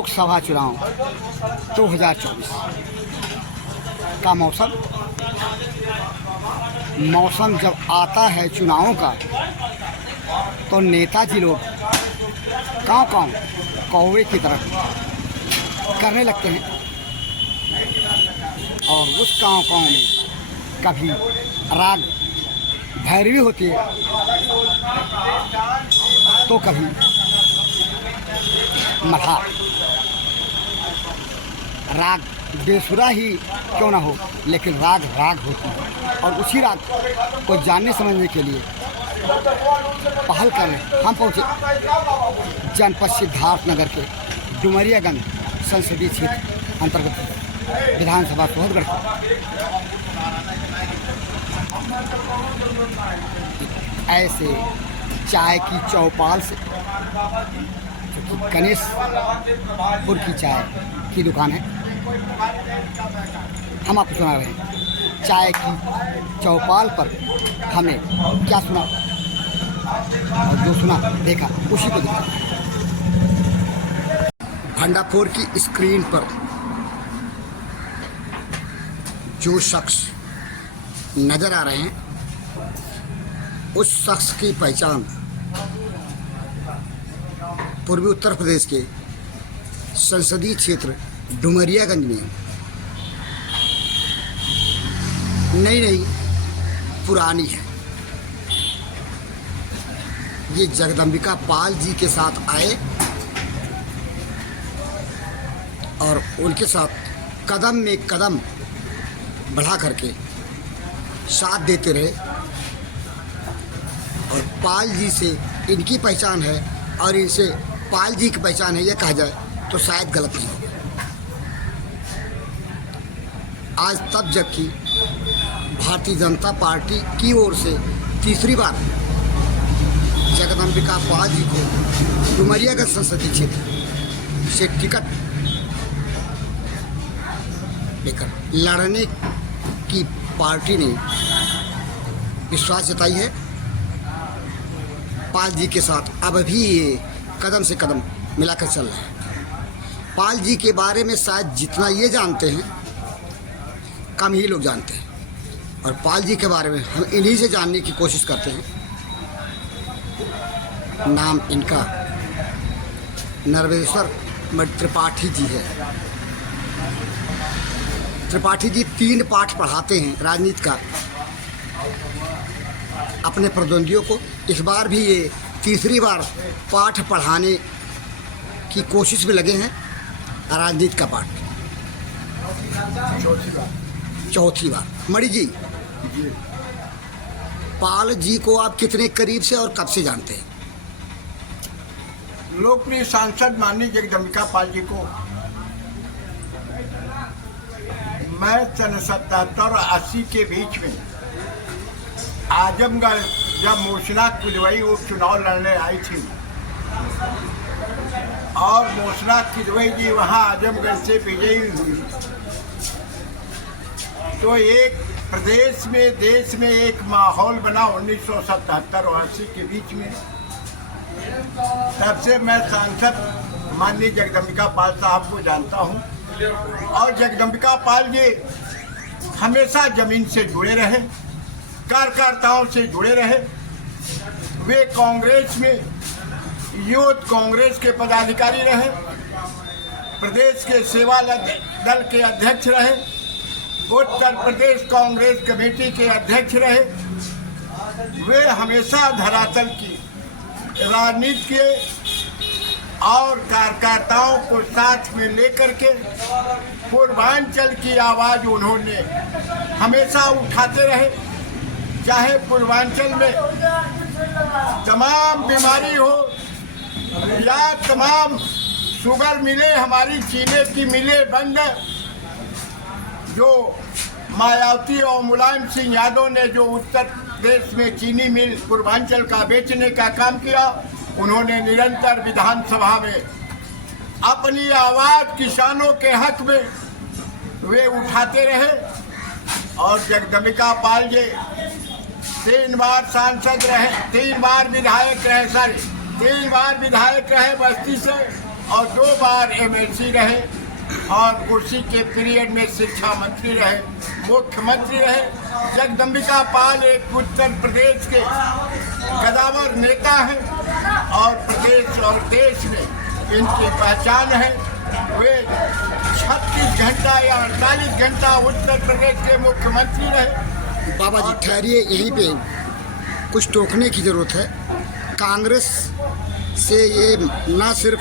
लोकसभा चुनाव 2024 का मौसम जब आता है चुनावों का तो नेताजी लोग काँव कौवे की तरफ करने लगते हैं और उस काँव में कभी राग भैरवी होती है तो कभी मल्हार। राग बेसुरा ही क्यों ना हो लेकिन राग होती है और उसी राग को जानने समझने के लिए पहल कर हम पहुँचे जनपद सिद्धार्थनगर के डुमरियागंज संसदीय क्षेत्र अंतर्गत विधानसभा सोहतगढ़। ऐसे चाय की चौपाल से जो कि गणेशपुर की चाय की दुकान है, हम आपको सुना रहे हैं चाय की चौपाल पर हमने क्या सुना और जो सुना देखा उसी को देखा। भंडारपुर की स्क्रीन पर जो शख्स नज़र आ रहे हैं उस शख्स की पहचान पूर्वी उत्तर प्रदेश के संसदीय क्षेत्र डुमरियागंज में नई पुरानी है। ये जगदम्बिका पाल जी के साथ आए और उनके साथ कदम में कदम बढ़ा करके साथ देते रहे और पाल जी से इनकी पहचान है और इनसे पाल जी की पहचान है, यह कहा जाए तो शायद गलत नहीं होगा। आज तब जबकि भारतीय जनता पार्टी की ओर से तीसरी बार जगदम्बिका पाल जी को डुमरियागंज संसदीय क्षेत्र से टिकट लेकर लड़ने की पार्टी ने विश्वास जताई है। पाल जी के साथ अब भी ये कदम से कदम मिलाकर चल रहा है। पाल जी के बारे में शायद जितना ये जानते हैं कम ही लोग जानते हैं और पाल जी के बारे में हम इन्हीं से जानने की कोशिश करते हैं। नाम इनका नरवेश्वर त्रिपाठी जी है। त्रिपाठी जी 3 पाठ पढ़ाते हैं राजनीति का अपने प्रतिद्वंदियों को। इस बार भी ये तीसरी बार पाठ पढ़ाने की कोशिश में लगे हैं। राजनीति का पाठ चौथी बार। मणि जी, पाल जी को आप कितने करीब से और कब से जानते हैं? लोकप्रिय सांसद माननीय जगदम्बिका पाल जी को मैं सन 77 और 80 के बीच में आजमगढ़ जब मोशना किदवई उपचुनाव लड़ने आई थी और मोशना किदवई जी वहां आजमगढ़ से विजयी हुई तो एक प्रदेश में देश में एक माहौल बना 1977 और 80 के बीच में। तब से मैं सांसद माननीय जगदम्बिका पाल साहब को जानता हूं और जगदम्बिका पाल जी हमेशा जमीन से जुड़े रहे, कार्यकर्ताओं से जुड़े रहे। वे कांग्रेस में यूथ कांग्रेस के पदाधिकारी रहे, प्रदेश के सेवा दल के अध्यक्ष रहे, उत्तर प्रदेश कांग्रेस कमेटी के अध्यक्ष रहे। वे हमेशा धरातल की राजनीति के और कार्यकर्ताओं को साथ में लेकर के पूर्वांचल की आवाज़ उन्होंने हमेशा उठाते रहे। चाहे पूर्वांचल में तमाम बीमारी हो या तमाम शुगर मिले, हमारी चीनी की मिले बंद, जो मायावती और मुलायम सिंह यादव ने जो उत्तर प्रदेश में चीनी मिल पूर्वांचल का बेचने का काम किया, उन्होंने निरंतर विधानसभा में अपनी आवाज़ किसानों के हक में वे उठाते रहे। और जगदम्बिका पाल जी 3 बार सांसद रहे, 3 बार विधायक रहे बस्ती से और 2 बार एमएलसी रहे और उसी के पीरियड में शिक्षा मंत्री रहे, मुख्यमंत्री रहे। जगदम्बिका पाल एक उत्तर प्रदेश के कदावर नेता हैं और प्रदेश और देश में इनकी पहचान है। वे 36 घंटा या 48 घंटा उत्तर प्रदेश के मुख्यमंत्री रहे। बाबा जी ठहरिए, यहीं पे कुछ टोकने की ज़रूरत है। कांग्रेस से ये न सिर्फ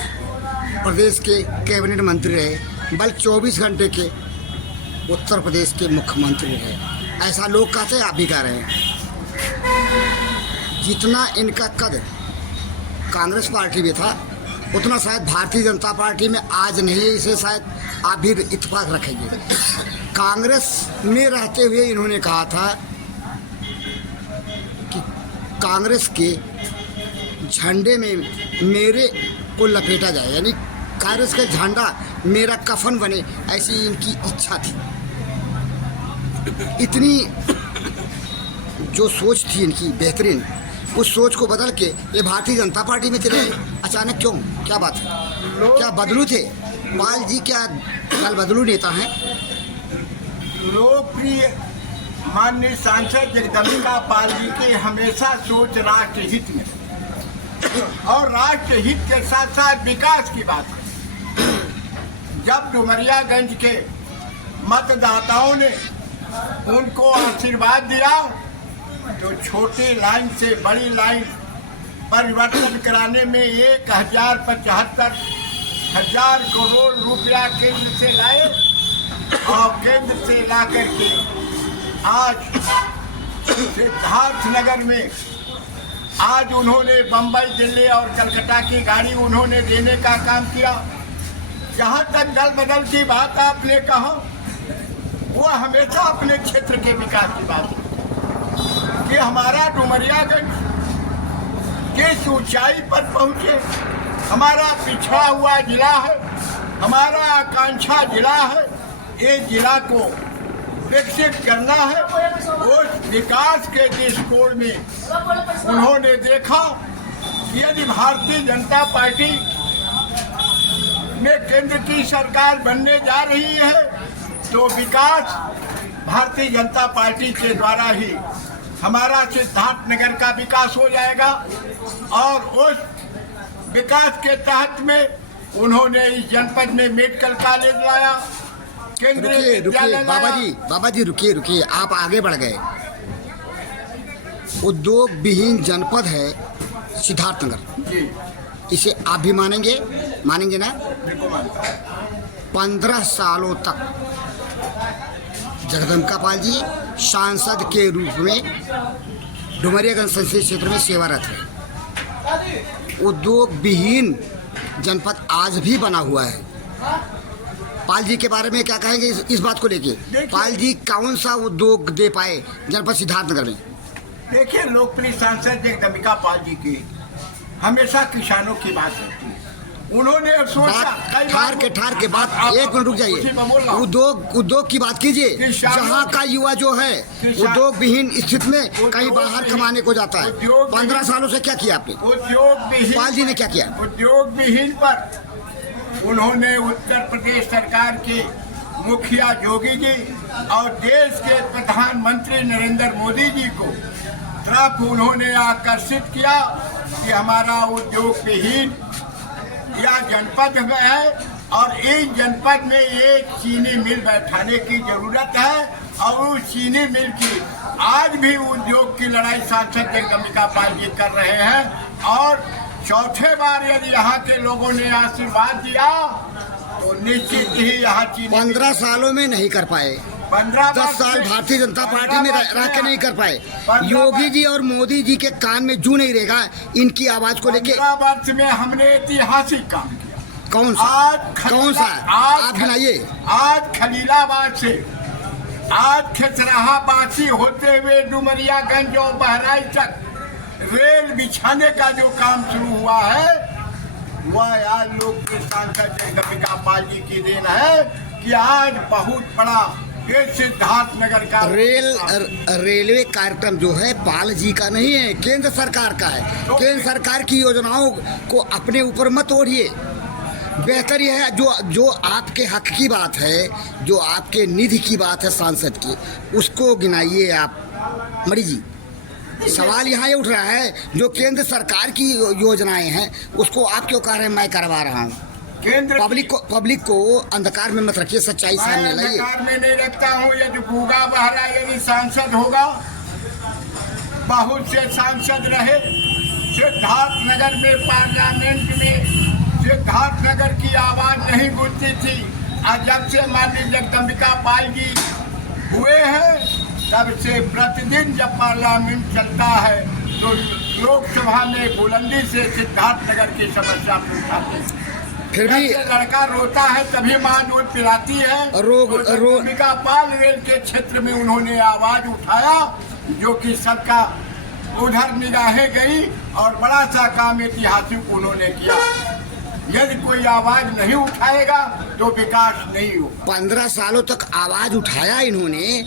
प्रदेश के कैबिनेट मंत्री रहे बल्कि 24 घंटे के उत्तर प्रदेश के मुख्यमंत्री रहे। ऐसा लोग कहते हैं, आप भी कह रहे हैं। जितना इनका कद कांग्रेस पार्टी में था उतना शायद भारतीय जनता पार्टी में आज नहीं है। इसे शायद आप भी इत्तेफाक रखेंगे। कांग्रेस में रहते हुए इन्होंने कहा था कि कांग्रेस के झंडे में मेरे को लपेटा जाए, यानी कांग्रेस का झंडा मेरा कफन बने, ऐसी इनकी इच्छा थी। इतनी जो सोच थी इनकी बेहतरीन, उस सोच को बदल के ये भारतीय जनता पार्टी में चले अचानक। क्यों, क्या बात है? क्या बदलू थे पाल जी? क्या कल बदलू नेता हैं? लोकप्रिय माननीय सांसद जगदम्बिका पाल जी की हमेशा सोच राष्ट्रहित में और राष्ट्रहित के साथ साथ विकास की बात है। जब डुमरियागंज के मतदाताओं ने उनको आशीर्वाद दिया तो छोटी लाइन से बड़ी लाइन परिवर्तन कराने में 1075 करोड़ रुपया केंद्र से लाए और केंद्र से ला करके आज सिद्धार्थनगर में आज उन्होंने बम्बई, दिल्ली और कलकत्ता की गाड़ी उन्होंने देने का काम किया। जहाँ तक दल बदल की बात आपने कहा, वो हमेशा अपने क्षेत्र के विकास की बात कि हमारा डुमरियागंज किस ऊंचाई पर पहुंचे। हमारा पिछड़ा हुआ जिला है, हमारा आकांक्षा जिला है। ये जिला को विकसित करना है। उस विकास के दृष्टिकोण में उन्होंने देखा कि यदि भारतीय जनता पार्टी में केंद्र की सरकार बनने जा रही है तो विकास भारतीय जनता पार्टी के द्वारा ही हमारा सिद्धार्थनगर का विकास हो जाएगा। और उस विकास के तहत में उन्होंने इस जनपद में मेडिकल कॉलेज लाया, केंद्रीय रुकिए बाबा जी रुकिए, आप आगे बढ़ गए। उद्योग विहीन जनपद है सिद्धार्थनगर, इसे आप भी मानेंगे ना? 15 सालों तक जगदम्बिका पाल जी सांसद के रूप में डुमरियागंज संसदीय क्षेत्र में सेवारत है। उद्योग विहीन जनपद आज भी बना हुआ है। पाल जी के बारे में क्या कहेंगे इस बात को लेके? पाल जी कौन सा उद्योग दे पाए जनपद सिद्धार्थनगर में? देखिए, लोकप्रिय सांसद जगदम्बिका पाल जी की हमेशा किसानों की बात होती है। उन्होंने सोचा ठार के बात, एक मिनट रुक जाइए। उद्योग की बात कीजिए। जहाँ का युवा जो है उद्योग विहीन स्थिति में कहीं बाहर कमाने को जाता है। 15 सालों से क्या किया आपने? पाल जी ने क्या किया? उद्योग विहीन पर उन्होंने उत्तर प्रदेश सरकार के मुखिया योगी जी और देश के प्रधानमंत्री नरेंद्र मोदी जी को तरफ उन्होंने आकर्षित किया कि हमारा उद्योग विहीन या जनपद में है और इस जनपद में एक चीनी मिल बैठाने की जरूरत है। और उस चीनी मिल की आज भी उद्योग की लड़ाई सांसद जगदम्बिका पाल जी कर रहे हैं। और चौथे बार यदि यहाँ के लोगों ने आशीर्वाद दिया तो निश्चित ही यहाँ चीनी 15 सालों में नहीं कर पाए। 10 साल भारतीय जनता पार्टी में रह के नहीं कर पाए। योगी जी और मोदी जी के कान में जू नहीं रहेगा इनकी आवाज को लेके। 15 वर्ष में हमने ऐतिहासिक काम किया। कौन सा? आप गिनाइए। आज खलीलाबाद से आज खेसराहाबासी होते हुए डुमरियागंज और बहराइच तक रेल बिछाने का जो काम शुरू हुआ है वह आज लोग के सांसद जगदम्बिका पाल जी की देन है कि आज बहुत बड़ा सिद्धार्थनगर का रेलवे कार्यक्रम जो है पाल जी का नहीं है, केंद्र सरकार का है। केंद्र सरकार की योजनाओं को अपने ऊपर मत ओढ़िए। बेहतर यह है जो आपके हक की बात है, जो आपके निधि की बात है सांसद की, उसको गिनाइए आप मणि जी। सवाल यहाँ ये उठ रहा है जो केंद्र सरकार की योजनाएं हैं उसको आप क्यों कह रहे हैं मैं करवा रहा हूँ? केंद्र पब्लिक को अंधकार में मत रखिए, सच्चाई सामने लाइए। अंधकार में नहीं रखता हूँ। यदि गूंगा बहरा यदि सांसद होगा, बहुत से सांसद रहे सिद्धार्थनगर में, पार्लियामेंट में सिद्धार्थनगर की आवाज नहीं गूंजती थी। आज जब से माननीय जगदम्बिका पाल जी हुए हैं तब से प्रतिदिन जब पार्लियामेंट चलता है तो लोकसभा में बुलंदी से सिद्धार्थनगर की समस्या उठाते हैं। फिर भी लड़का रोता है तभी माँ दूध पिलाती है। जगदम्बिका पाल रेल के क्षेत्र में उन्होंने आवाज उठाया जो कि सबका उधर निगाहें गई और बड़ा सा काम ऐतिहासिक उन्होंने किया। यदि कोई आवाज नहीं उठाएगा तो विकास नहीं हो। 15 सालों तक आवाज उठाया इन्होंने,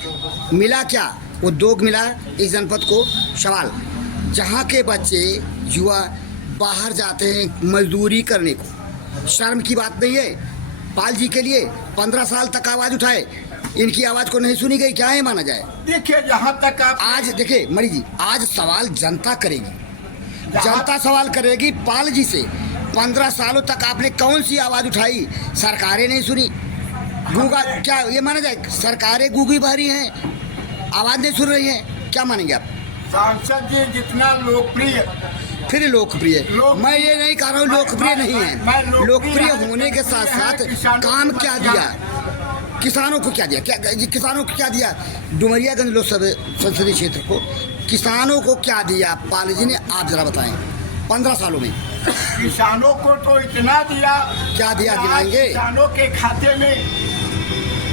मिला क्या? उद्योग मिला इस जनपद को? सवाल, जहाँ के बच्चे युवा बाहर जाते हैं मजदूरी करने को, शर्म की बात नहीं है? पाल जी के लिए 15 साल तक आवाज उठाए, इनकी आवाज को नहीं सुनी गई, क्या है माना जाए? देखिए जहाँ तक आप आज देखिए मणि जी, आज सवाल जनता करेगी, जनता सवाल करेगी पाल जी से। 15 सालों तक आपने कौन सी आवाज उठाई? सरकारें नहीं सुनी, गूंगा, क्या ये माना जाए? सरकारें गूंगी बहरी हैं, आवाज नहीं सुन रही हैं, क्या मानेंगे आप? सांसद जी जितना लोकप्रिय, फिर लोकप्रिय, मैं ये नहीं कह रहा हूँ लोकप्रिय नहीं है, लोकप्रिय होने के साथ साथ काम क्या दिया? किसानों को क्या दिया? किसानों को क्या दिया? डुमरियागंज लोकसभा संसदीय क्षेत्र को किसानों को क्या दिया पाल जी ने? आप जरा बताएं 15 सालों में। किसानों को तो इतना दिया, क्या दिया गिनाएंगे? किसानों के खाते में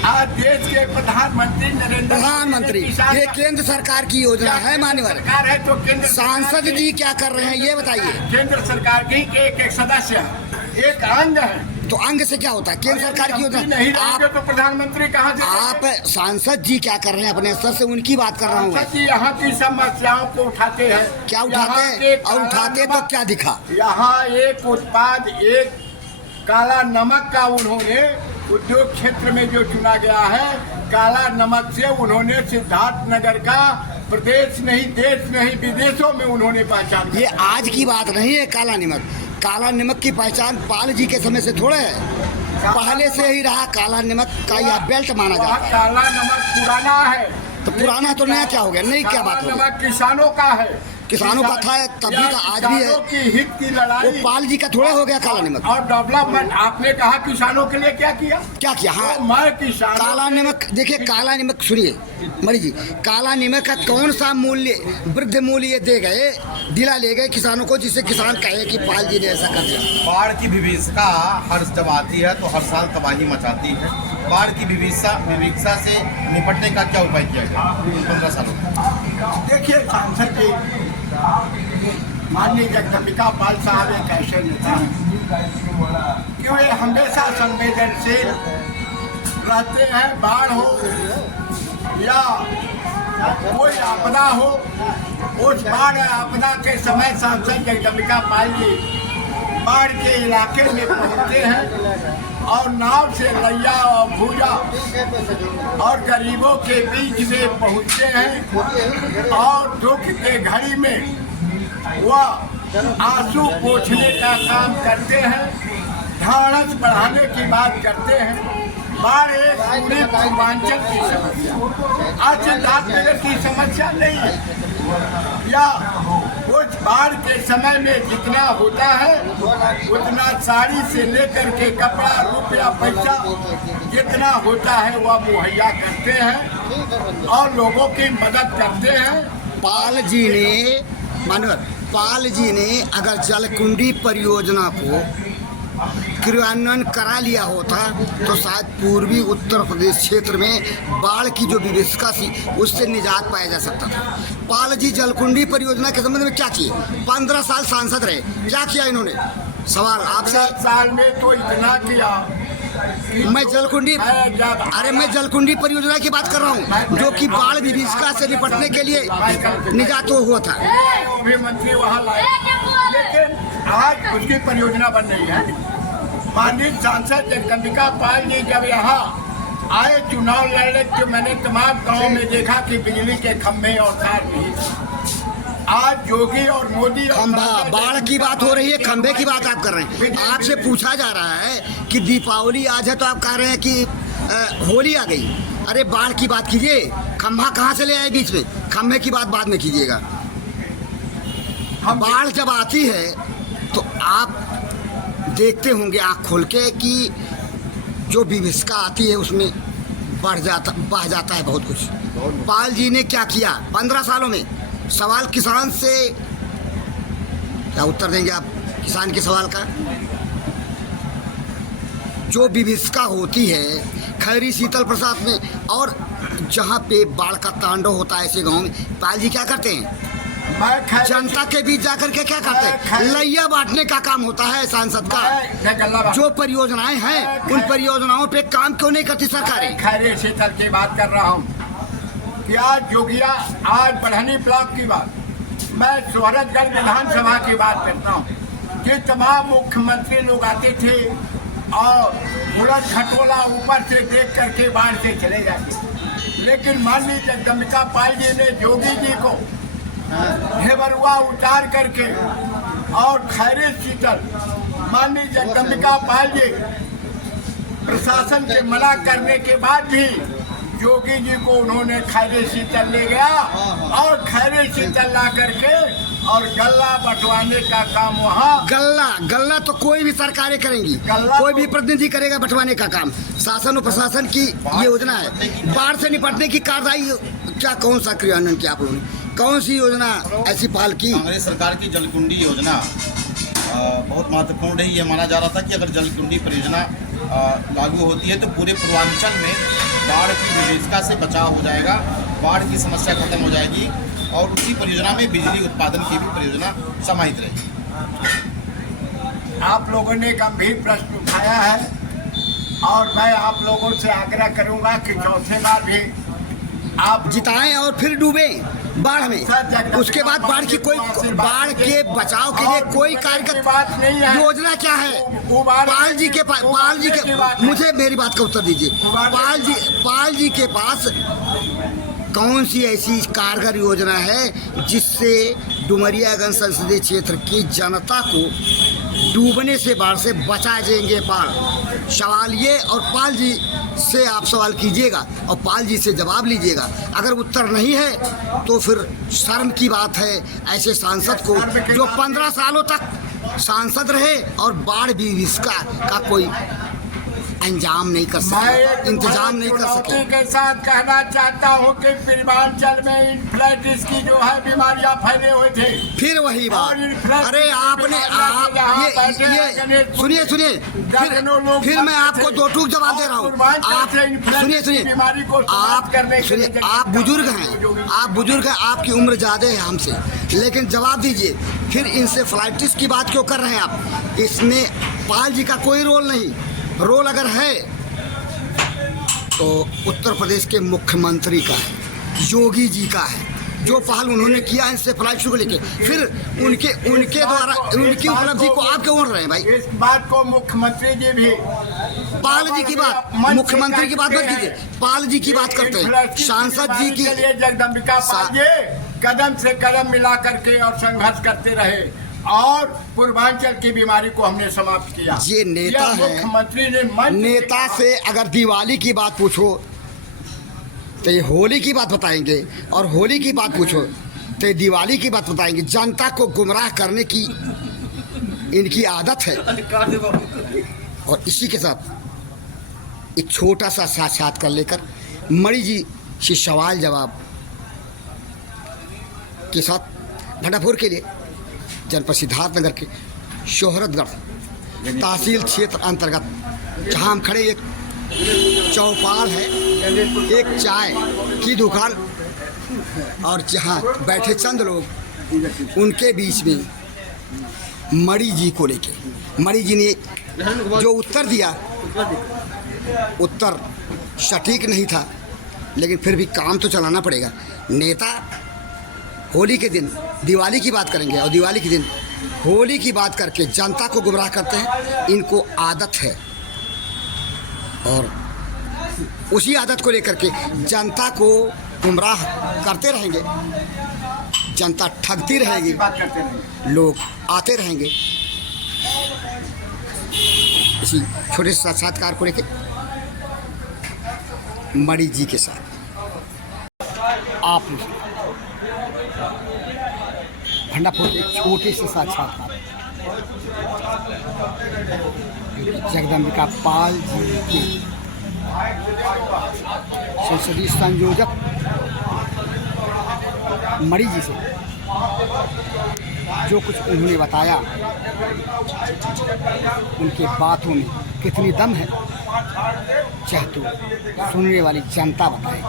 आज देश के प्रधानमंत्री ये केंद्र सरकार की योजना है, मान्यवर सरकार है तो केंद्र सांसद जी क्या कर रहे हैं ये बताइए। केंद्र सरकार की एक सदस्य है, एक अंग है। तो अंग से क्या होता है? केंद्र सरकार की योजना नहीं आप तो प्रधानमंत्री कहाँ से? आप सांसद जी क्या कर रहे हैं अपने स्तर से, उनकी बात कर रहा हूँ। यहाँ की समस्याओं को उठाते हैं। क्या उठाते हैं? और उठाते तो क्या दिखा? यहाँ एक उत्पाद, एक काला नमक का उन्होंने उद्योग क्षेत्र में जो चुना गया है, काला नमक से उन्होंने सिद्धार्थनगर का प्रदेश नहीं, देश नहीं, विदेशों में उन्होंने पहचान। ये आज की बात नहीं है। काला नमक, काला नमक की पहचान पाल जी के समय से थोड़े है, पहले से ही रहा काला नमक का यह बेल्ट माना जाता है। काला नमक पुराना है तो पुराना तो नया क्या हो गया? नहीं, क्या बात हो गई? नमक किसानों का है, किसानों का था तभी का आज भी है। की हित की लड़ाई वो पाल जी का थोड़ा हो गया काला नमक। और डेवलपमेंट आपने कहा किसानों के लिए क्या किया? क्या किया? हाँ, तो मैं किसान काला नमक देखिए, काला नमक सुनिए मणि जी, काला नमक का कौन सा मूल्य, वृद्ध मूल्य दे गए, दिला ले गए किसानों को, जिससे किसान कहे कि पाल जी ने ऐसा कर दिया। बाढ़ की विभीषिका हर जब आती है तो हर साल तबाही मचाती है। बाढ़ की विभीषिका से निपटने का क्या उपाय किया गया 15 सालों में? देखिए सांसद जी, माननीय जगदम्बिका पाल साहब एक ऐसे नेता हैं कि वे हमेशा संवेदनशील रहते हैं। बाढ़ हो या कोई आपदा हो, उस बाढ़ आपदा के समय सांसद जगदम्बिका पाल जी बाढ़ के इलाके में पहुंचते हैं और नाव से लैया और भूजा और गरीबों के बीच में पहुंचते हैं और दुख के घड़ी में वह आंसू पोंछने का काम करते हैं, ढाढ़स बढ़ाने की बात करते हैं। बाढ़ एक पूरे पूर्वांचल की समस्या, आज सिद्धार्थनगर की समस्या नहीं है। या कुछ बाढ़ के समय में जितना होता है उतना साड़ी से लेकर के कपड़ा, रुपया, पैसा जितना होता है वह मुहैया करते हैं और लोगों की मदद करते हैं। पाल जी ने मानवर, पाल जी ने अगर जलकुंडी परियोजना को क्रियान्वयन करा लिया होता तो शायद पूर्वी उत्तर प्रदेश क्षेत्र में बाढ़ की जो विभीषिका थी उससे निजात पाया जा सकता था। पाल जी जलकुंडी परियोजना के संबंध में क्या किए? 15 साल सांसद रहे, क्या किया इन्होंने? सवाल आपसे। 15 साल में तो इतना किया। मैं जलकुंडी, अरे मैं जलकुंडी परियोजना की बात कर रहा हूँ जो कि बाढ़ विभीषिका से निपटने के लिए निजात हुआ था। भी मंत्री वहाँ लाए, लेकिन आज उसकी परियोजना बन रही है। माननीय सांसद जगदम्बिका पाल जी जब यहाँ आए चुनाव लड़ने, तो मैंने तमाम गांवों में देखा कि बिजली के खंभे और तार नहीं थे। आज योगी और मोदी खंभा, बाढ़ की बात हो रही है, खंभे की बात आप कर रहे हैं। आपसे पूछा जा रहा है कि दीपावली आज है तो आप कह रहे हैं कि होली आ गई। अरे बाढ़ की बात कीजिए, खंभा कहाँ से ले आए बीच में? खंभे की बात बाद में कीजिएगा। बाढ़ जब आती है तो आप देखते होंगे आँख खोल के कि जो विभीषिका आती है उसमें बह जाता है बहुत कुछ। पाल जी ने क्या किया 15 सालों में? सवाल किसान से क्या उत्तर देंगे आप किसान के सवाल का? जो विभीषिका होती है खैरी शीतल प्रसाद में, और जहाँ पे बाढ़ का तांडव होता है ऐसे गांव में, पाल जी क्या करते हैं? जनता के बीच जाकर के क्या करते हैं? लैया बांटने का काम होता है सांसद का। जो परियोजनाएं हैं उन परियोजनाओं पे काम क्यों नहीं करती सरकारें? खैरी शीतल की बात कर रहा हूँ कि आज जोगिया, आज बढ़नी ब्लॉक की बात, मैं सोहरतगढ़ विधानसभा की बात करता हूँ कि तमाम मुख्यमंत्री लोग आते थे और उलट खटोला ऊपर से देख करके बाढ़ से चले जाते। लेकिन माननीय जगदम्बिका पाल जी ने जोगी जी को ढेबरुआ उतार करके और खैरी शीतल, माननीय जगदम्बिका पाल जी प्रशासन के मना करने के बाद भी योगी जी को उन्होंने खैरी शीतल ले गया और खैरी शीतल ला करके और गल्ला बंटवाने का काम वहाँ। गल्ला तो कोई भी सरकारें करेंगी, कोई भी प्रतिनिधि करेगा बंटवाने का काम। शासन और प्रशासन की ये योजना है। बाढ़ से निपटने की कार्रवाई क्या, कौन सा क्रियान्वयन किया आप लोगों ने? कौन सी योजना ऐसी पहल की? कांग्रेस सरकार की जलकुंडी योजना बहुत महत्वपूर्ण है। ये माना जा रहा था कि अगर जलकुंडी परियोजना लागू होती है तो पूरे पूर्वांचल में बाढ़ की विभीषिका से बचाव हो जाएगा, बाढ़ की समस्या खत्म हो जाएगी और उसी परियोजना में बिजली उत्पादन की भी परियोजना समाहित रहेगी। आप लोगों ने गंभीर प्रश्न उठाया है और मैं आप लोगों से आग्रह करूंगा कि चौथे बार भी आप जिताएं और फिर डूबे बाढ़ में। उसके बाद बाढ़ के बचाव के लिए कोई कार्यक्रम योजना क्या है? पाल जी के मुझे मेरी बात का उत्तर दीजिए। पाल जी के पास कौन सी ऐसी कारगर योजना है जिससे डुमरियागंज संसदीय क्षेत्र की जनता को डूबने से, बाढ़ से बचा देंगे पाल? सवाल ये, और पाल जी से आप सवाल कीजिएगा और पाल जी से जवाब लीजिएगा। अगर उत्तर नहीं है तो फिर शर्म की बात है ऐसे सांसद को जो 15 सालों तक सांसद रहे और बाढ़ विभीषिका का कोई इंतजाम नहीं कर सके, इंतजाम नहीं कर सके। के साथ कहना चाहता हूँ कि पूर्वांचल में इन्फ्लूएंजा की जो है बीमारियां फैले हुए थे। फिर वही बात, अरे आपने ये सुनिए फिर मैं आपको दो टूक जवाब दे रहा हूँ। आप सुनिए, आप बुजुर्ग हैं, आपकी उम्र ज्यादा है हमसे, लेकिन जवाब दीजिए फिर इनसे फ्लाइटिस की बात क्यों कर रहे हैं आप? इसमें पाल जी का कोई रोल नहीं। रोल अगर है तो उत्तर प्रदेश के मुख्यमंत्री का है, योगी जी का है। जो पहल उन्होंने किया इनसे फ्लाइट को लेके, फिर उनके द्वारा उनकी उपलब्धि को आप क्यों ओढ़ रहे हैं भाई? इस बात को मुख्यमंत्री जी भी, पाल जी की बात, मुख्यमंत्री की बात मत कीजिए, पाल जी की बात करते हैं। सांसद जी की जगदम्बिका पाल जी कदम से कदम मिला करके और संघर्ष करते रहे और पूर्वांचल की बीमारी को हमने समाप्त किया। ये नेता है, मुख्यमंत्री ने नेता से अगर दिवाली की बात पूछो तो ये होली की बात बताएंगे, और होली की बात पूछो तो ये दिवाली की बात बताएंगे। जनता को गुमराह करने की इनकी आदत है। और इसी के साथ एक छोटा सा साक्षात्कार लेकर मणि जी से सवाल जवाब के साथ भंडापुर के लिए जनपद सिद्धार्थनगर के शोहरतगढ़ तहसील क्षेत्र अंतर्गत जहाँ हम खड़े, एक चौपाल है, एक चाय की दुकान, और जहाँ बैठे चंद लोग उनके बीच में मणि जी को लेके, मणि जी ने जो उत्तर दिया, उत्तर सटीक नहीं था, लेकिन फिर भी काम तो चलाना पड़ेगा। नेता होली के दिन दिवाली की बात करेंगे और दिवाली के दिन होली की बात करके जनता को गुमराह करते हैं, इनको आदत है और उसी आदत को लेकर के जनता को गुमराह करते रहेंगे, जनता ठगती रहेगी, बात करते रहेंगे। लोग आते रहेंगे। इसी छोटे से साक्षात्कार को लेकर मणि जी के साथ आपने भंडापुर के छोटे से साक्षात्कार जगदम्बिका पाल जी के संसदीय संयोजक मणि जी से जो कुछ उन्होंने बताया, उनके बातों में कितनी दम है, चाहे तो सुनने वाली जनता बताए।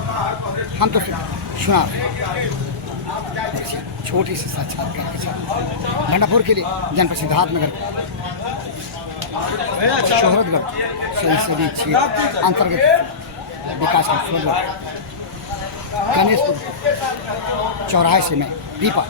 हम तो सुना छोटे से साक्षात्कार के साथ भंडापुर के लिए जनपद सिद्धार्थनगर शोहरतगढ़ संसदीय क्षेत्र अंतर्गत विकास गणेशपुर चौराहे से मैं दीपा।